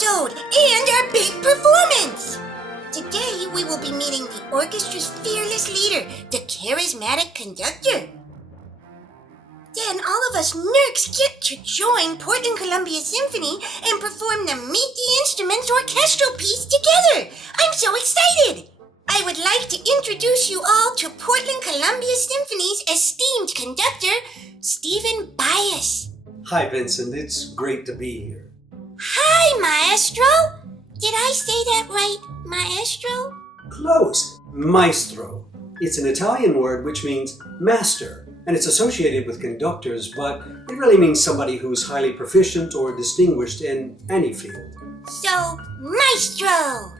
episode and our big performance. Today we will be meeting the orchestra's fearless leader, the charismatic conductor. Then all of us nerds get to join Portland Columbia Symphony and perform the Meet the Instruments orchestral piece together. I'm so excited! I would like to introduce you all to Portland Columbia Symphony's esteemed conductor, Stephen Bias. Hi, Vincent. It's great to be here. Hi, Maestro! Did I say that right, Maestro? Close. Maestro. It's an Italian word which means master, and it's associated with conductors, but it really means somebody who's highly proficient or distinguished in any field. So, Maestro!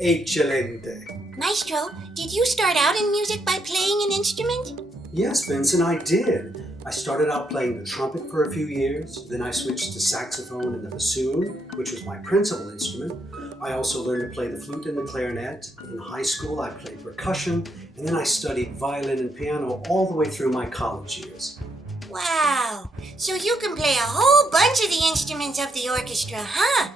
Eccellente. Maestro, did you start out in music by playing an instrument? Yes, Vincent, I did. I started out playing the trumpet for a few years, then I switched to saxophone and the bassoon, which was my principal instrument. I also learned to play the flute and the clarinet. In high school, I played percussion, and then I studied violin and piano all the way through my college years. Wow! So you can play a whole bunch of the instruments of the orchestra, huh?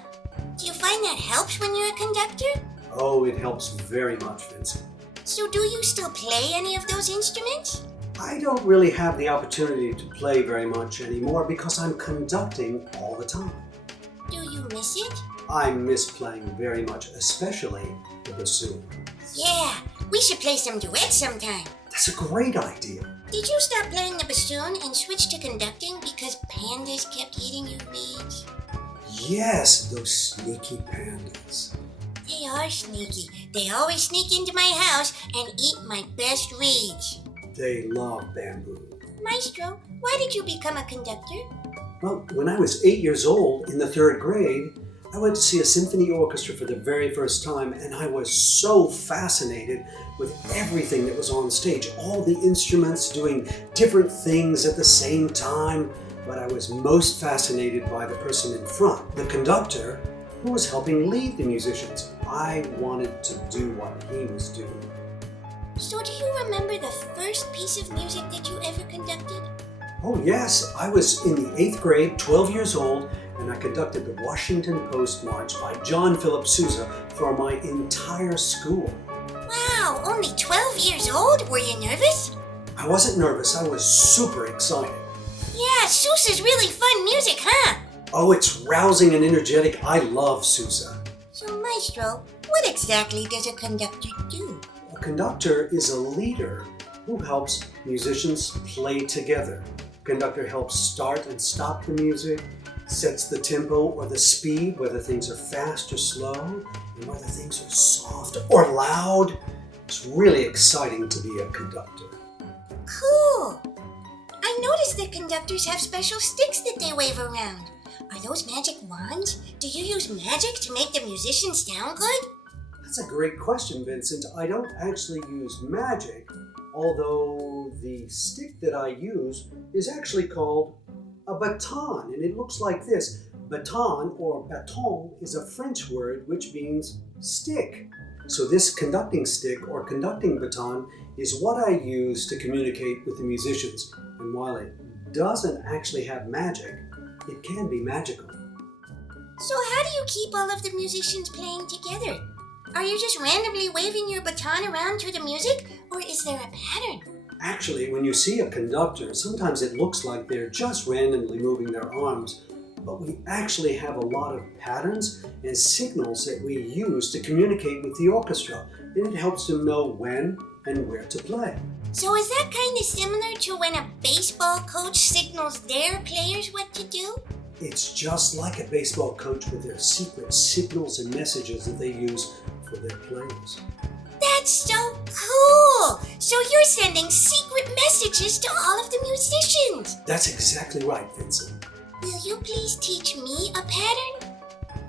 Do you find that helps when you're a conductor? Oh, it helps very much, Vincent. So do you still play any of those instruments? I don't really have the opportunity to play very much anymore because I'm conducting all the time. Do you miss it? I miss playing very much, especially the bassoon. Yeah, we should play some duets sometime. That's a great idea. Did you stop playing the bassoon and switch to conducting because pandas kept eating your reeds? Yes, those sneaky pandas. They are sneaky. They always sneak into my house and eat my best reeds. They love bamboo. Maestro, why did you become a conductor? Well, when I was 8 years old, in the 3rd grade, I went to see a symphony orchestra for the very first time, and I was so fascinated with everything that was on stage, all the instruments doing different things at the same time. But I was most fascinated by the person in front, the conductor, who was helping lead the musicians. I wanted to do what he was doing. So do you remember the first piece of music that you ever conducted? Oh yes, I was in the 8th grade, 12 years old, and I conducted the Washington Post March by John Philip Sousa for my entire school. Wow, only 12 years old? Were you nervous? I wasn't nervous, I was super excited. Yeah, Sousa's really fun music, huh? Oh, it's rousing and energetic. I love Sousa. So, Maestro, what exactly does a conductor do? A conductor is a leader who helps musicians play together. A conductor helps start and stop the music, sets the tempo or the speed, whether things are fast or slow, and whether things are soft or loud. It's really exciting to be a conductor. Cool! I noticed that conductors have special sticks that they wave around. Are those magic wands? Do you use magic to make the musicians sound good? That's a great question, Vincent. I don't actually use magic, although the stick that I use is actually called a baton, and it looks like this. Baton, or bâton, is a French word which means stick. So this conducting stick or conducting baton is what I use to communicate with the musicians. And while it doesn't actually have magic, it can be magical. So how do you keep all of the musicians playing together? Are you just randomly waving your baton around to the music, or is there a pattern? Actually, when you see a conductor, sometimes it looks like they're just randomly moving their arms, but we actually have a lot of patterns and signals that we use to communicate with the orchestra, and it helps them know when and where to play. So is that kind of similar to when a baseball coach signals their players what to do? It's just like a baseball coach with their secret signals and messages that they use for their players. That's so cool! So you're sending secret messages to all of the musicians! That's exactly right, Vincent. Will you please teach me a pattern?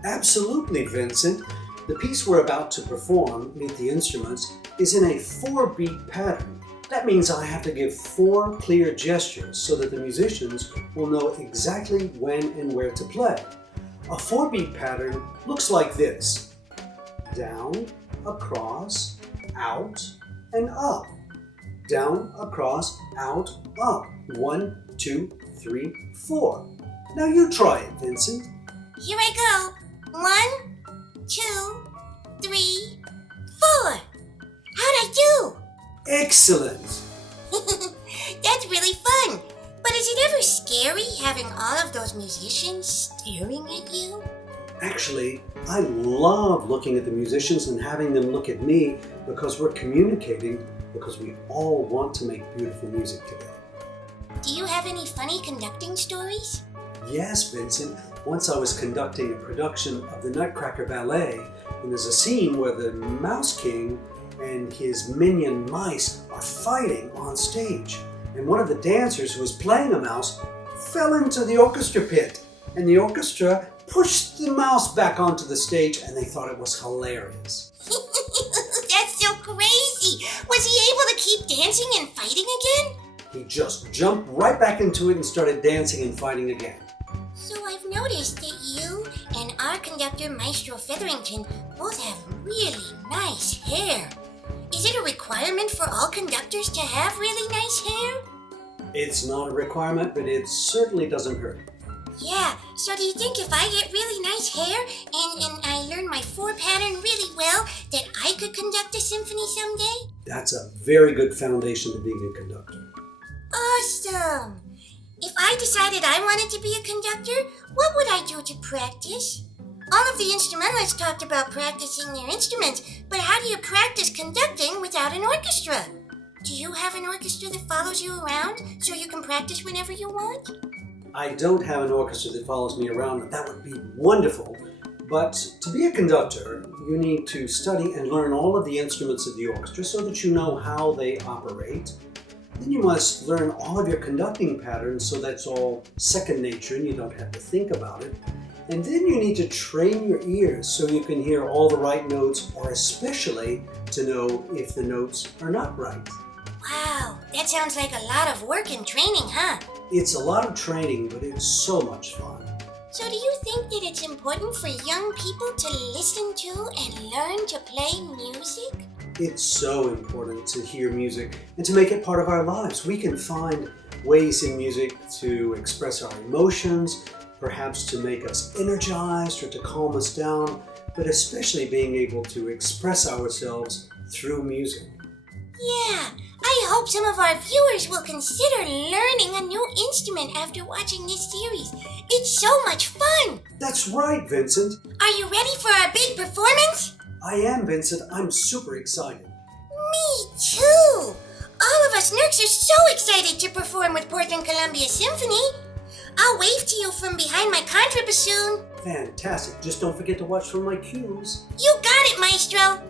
Absolutely, Vincent. The piece we're about to perform, Meet the Instruments, is in a 4-beat pattern. That means I have to give 4 clear gestures so that the musicians will know exactly when and where to play. A 4-beat pattern looks like this: down, across, out, and up. Down, across, out, up. 1, 2, 3, 4. Now you try it, Vincent. Here I go. 1, 2, 3, 4. How'd I do? Excellent! That's really fun. But is it ever scary having all of those musicians staring at you? Actually, I love looking at the musicians and having them look at me because we're communicating because we all want to make beautiful music together. Do you have any funny conducting stories? Yes, Vincent. Once I was conducting a production of the Nutcracker Ballet, and there's a scene where the Mouse King and his minion mice are fighting on stage. And one of the dancers who was playing a mouse fell into the orchestra pit. And the orchestra pushed the mouse back onto the stage, and they thought it was hilarious. That's so crazy. Was he able to keep dancing and fighting again? He just jumped right back into it and started dancing and fighting again. So I've noticed that you and our conductor, Maestro Featherington, both have really nice hair. Is it a requirement for all conductors to have really nice hair? It's not a requirement, but it certainly doesn't hurt. Yeah, so do you think if I get really nice hair and I learn my 4 pattern really well, that I could conduct a symphony someday? That's a very good foundation to being a conductor. Awesome! If I decided I wanted to be a conductor, what would I do to practice? All of the instrumentalists talked about practicing their instruments, but how do you practice conducting without an orchestra? Do you have an orchestra that follows you around so you can practice whenever you want? I don't have an orchestra that follows me around, but that would be wonderful. But to be a conductor, you need to study and learn all of the instruments of the orchestra so that you know how they operate. Then you must learn all of your conducting patterns so that's all second nature and you don't have to think about it. And then you need to train your ears so you can hear all the right notes, or especially to know if the notes are not right. Wow, that sounds like a lot of work and training, huh? It's a lot of training, but it's so much fun. So do you think that it's important for young people to listen to and learn to play music? It's so important to hear music and to make it part of our lives. We can find ways in music to express our emotions, perhaps to make us energized or to calm us down, but especially being able to express ourselves through music. Yeah, I hope some of our viewers will consider learning a new instrument after watching this series. It's so much fun! That's right, Vincent. Are you ready for our big performance? I am, Vincent. I'm super excited. Me too! All of us Nerks are so excited to perform with Portland Columbia Symphony. I'll wave to you from behind my contrabassoon. Fantastic. Just don't forget to watch for my cues. You got it, Maestro.